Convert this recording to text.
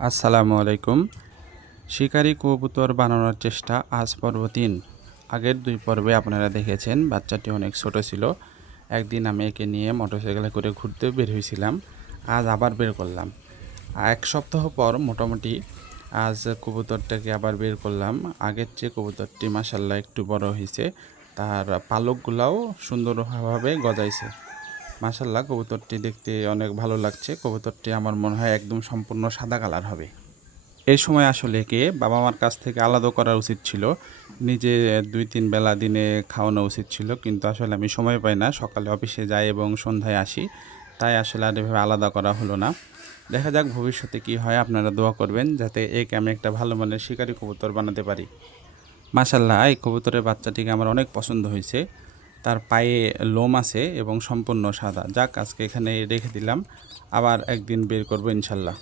আসসালামু আলাইকুম। শিকারি কবুতর বানানোর চেষ্টা আজ পর্ব ৩। আগের ২ পর্বে আপনারা দেখেছেন বাচ্চাটি অনেক ছোট ছিল। একদিন আমি একে নিয়ে মোটরসাইকেলে করে ঘুরতে বের হয়েছিলাম। আজ আবার বের করলাম। ১ সপ্তাহ পর মোটামুটি আজ কবুতরটাকে আবার বের করলাম। আগের চেয়ে কবুতরটি মাশাআল্লাহ একটু বড় হয়েছে। তার পালকগুলাও সুন্দরভাবে গজাইছে। মাশাআল্লাহ কবুতরটি দেখতে অনেক ভালো লাগছে। কবুতরটি আমার মনে হয় একদম সম্পূর্ণ সাদা কালার হবে। এই সময় আসলে একে বাবা-মার কাছ থেকে আলাদা করা উচিত ছিল। নিজে ২-৩ বেলা দিনে খাওয়ানো উচিত ছিল। কিন্তু আসলে আমি সময় পাই না। সকালে অফিসে যাই এবং সন্ধ্যায় আসি। তাই আসলে আর এভাবে আলাদা করা হলো না। দেখা যাক ভবিষ্যতে কি হয়, আপনারা দোয়া করবেন যাতে একে আমি একটা ভালো মানের শিকারি কবুতর বানাতে পারি। মাশাআল্লাহ এই কবুতরের বাচ্চাটিকে আমার অনেক পছন্দ হয়েছে। তার পায়ে লোম আছে এবং সম্পূর্ণ সাদা। যাক আজকে এখানে রেখে দিলাম। আবার একদিন বের করব ইনশাল্লাহ।